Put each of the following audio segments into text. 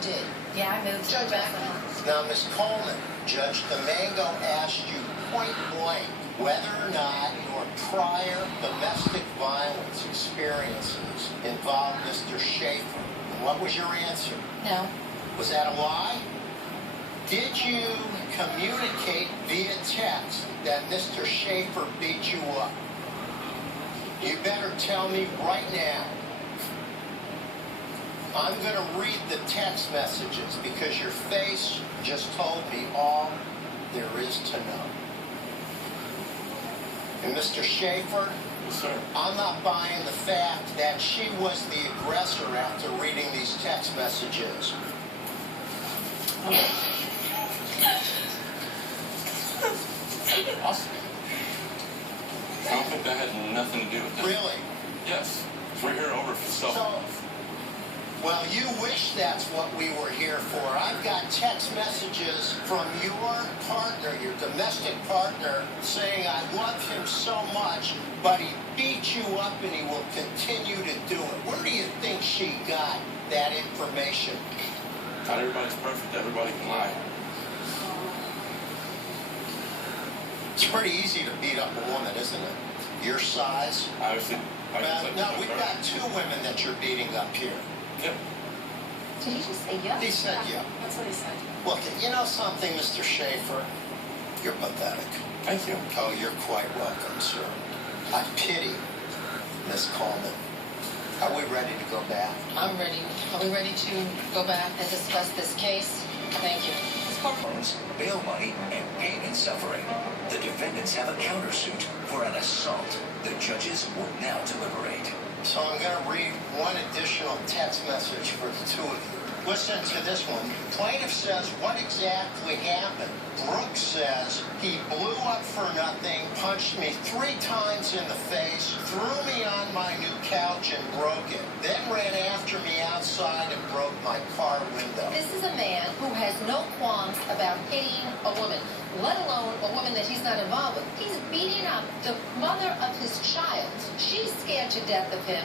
did. Yeah, I moved. Judge Now, Ms. Coleman, Judge Domingo asked you point blank whether or not your prior domestic violence experiences involved Mr. Schaefer. And what was your answer? No. Was that a lie? Did you communicate via text that Mr. Schaefer beat you up? You better tell me right now. I'm going to read the text messages because your face just told me all there is to know. And Mr. Schaefer, yes, sir. I'm not buying the fact that she was the aggressor after reading these text messages. Awesome. I don't think that had nothing to do with it. Really? Yes. We're here over for self-love. Well, you wish that's what we were here for. I've got text messages from your partner, your domestic partner, saying I love him so much, but he beat you up and he will continue to do it. Where do you think she got that information? Not everybody's perfect. Everybody can lie. It's pretty easy to beat up a woman, isn't it? Your size. Obviously. No, we've got two women that you're beating up here. Yep. Did he just say yes? He said yeah. That's what he said. Look, you know something, Mr. Schaefer? You're pathetic. Thank you. Oh, you're quite welcome, sir. I pity Miss Coleman. Are we ready to go back? I'm ready. Are we ready to go back and discuss this case? Thank you. Loans, bail money, and pain and suffering. The defendants have a countersuit for an assault. The judges will now deliberate. So I'm going to read one additional text message for the two of you. Listen to this one. Plaintiff says, what exactly happened? Brooks says, he blew up for nothing, punched me 3 times in the face, threw me on my new couch and broke it, then ran after me outside and broke my car window. This is a man who has no qualms about hitting a woman, let alone a woman that he's not involved with. He's beating up the mother of his child. She's scared to death of him.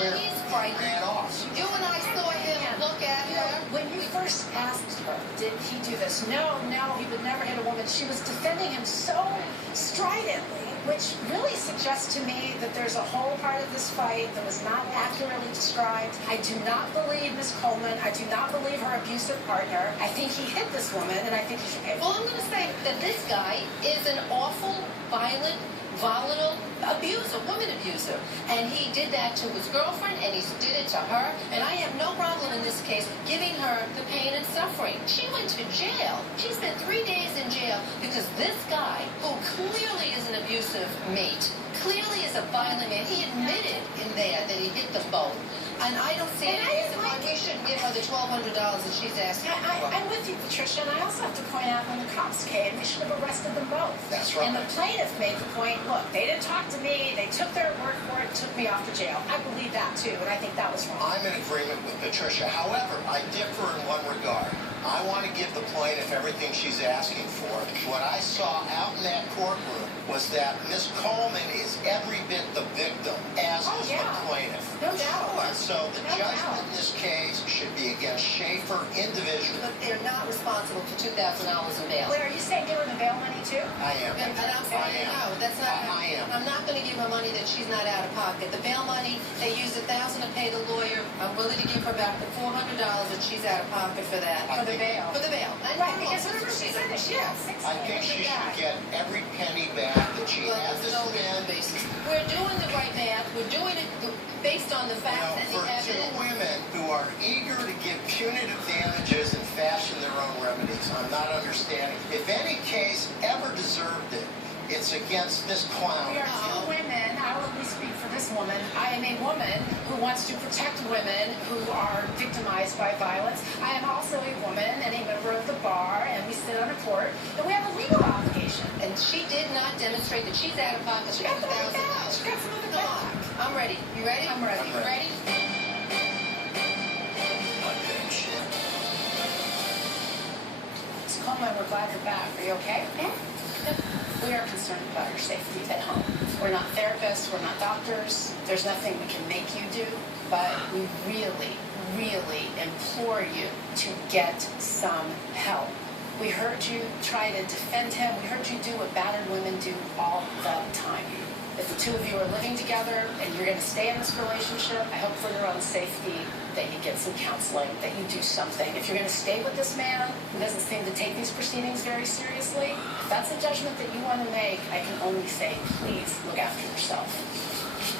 Where She's frightened. ran off. You and I saw him look at her. When you first asked her, did he do this? No, he would never hit a woman. She was defending him so stridently, which really suggests to me that there's a whole part of this fight that was not accurately described. I do not believe Ms. Coleman. I do not believe her abusive partner. I think he hit this woman, and I think he should pay for it. Well, I'm going to say that this guy is an awful, violent, volatile abuser, woman abuser. And he did that to his girlfriend, and he did it to her. And I have no problem in this case giving her the pain and suffering. She went to jail. She spent 3 days in jail because this guy, who clearly is an abusive mate, clearly is a violent man, he admitted in there that he hit them both. And I don't see any reason why we shouldn't give her the $1,200 that she's asking for. I'm with you, Patricia, and I also have to point out when the cops came, they should have arrested them both. That's right. And the plaintiff made the point, look, they didn't talk to me, they took their word for it, took me off to jail. I believe that too, and I think that was wrong. I'm in agreement with Patricia. However, I differ in one regard. I want to give the plaintiff everything she's asking for. What I saw out in that courtroom was that Ms. Coleman is every bit the victim, as is the plaintiff. No doubt. And so the judgment in this case should be against Schaefer individually. But they're not responsible for $2,000 in bail. Blair, are you saying give her the bail money too? I am. And I'm saying, no, that's not. I am. I'm not going to give her money that she's not out of pocket. The bail money, they use $1,000 to pay the lawyer. I'm willing to give her back the $400 that she's out of pocket for that. For the bail. For the bail. Right, because remember she said that she had 6 I think she should get every penny back that she had to spend. We're doing the right math. We're doing it based on the facts and the For two evidence. women who are eager to give punitive damages and fashion their own remedies, I'm not understanding. If any case ever deserved it, it's against this clown. We are 2 women. I will only speak for this woman. I am a woman who wants to protect women who are victimized by violence. I am also a woman and a member of the bar, and we sit on a court, and we have a legal obligation. And she did not demonstrate that she's out of pocket. She got some of it back. $2,000. She got some of it Come back. on. I'm ready. You ready? I'm ready. You ready? Unbench. Ms. Coleman, we're glad you're back. Are you okay? We are concerned about your safety at home. We're not therapists, we're not doctors. There's nothing we can make you do, but we really, really implore you to get some help. We heard you try to defend him. We heard you do what battered women do all the time. If the two of you are living together and you're going to stay in this relationship, I hope for your own safety that you get some counseling, that you do something. If you're going to stay with this man who doesn't seem to take these proceedings very seriously, if that's a judgment that you want to make, I can only say, please look after yourself.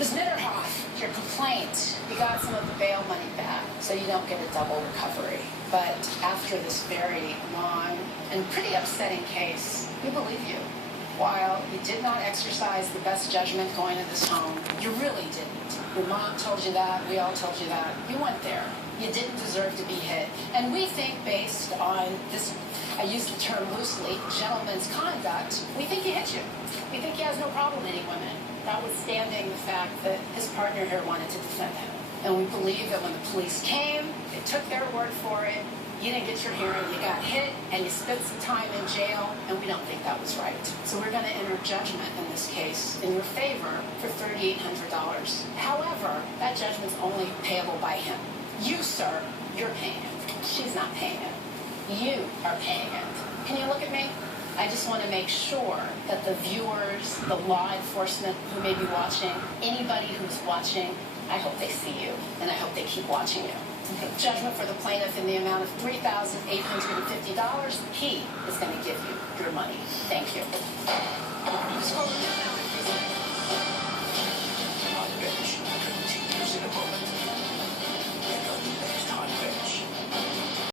Ms. Mitterhoff, your complaint, you got some of the bail money back, so you don't get a double recovery. But after this very long and pretty upsetting case, we believe you. While you did not exercise the best judgment going to this home, you really didn't. Your mom told you that, we all told you that. You went there. You didn't deserve to be hit. And we think, based on this, I use the term loosely, gentleman's conduct, we think he hit you. We think he has no problem hitting women, notwithstanding the fact that his partner here wanted to defend him. And we believe that when the police came, they took their word for it. You didn't get your hearing, you got hit, and you spent some time in jail, and we don't think that was right. So we're going to enter judgment in this case in your favor for $3,800. However, that judgment's only payable by him. You, sir, you're paying it. She's not paying it. You are paying it. Can you look at me? I just want to make sure that the viewers, the law enforcement who may be watching, anybody who's watching, I hope they see you, and I hope they keep watching you. Judgment for the plaintiff in the amount of $3,850. He is going to give you your money. Thank you.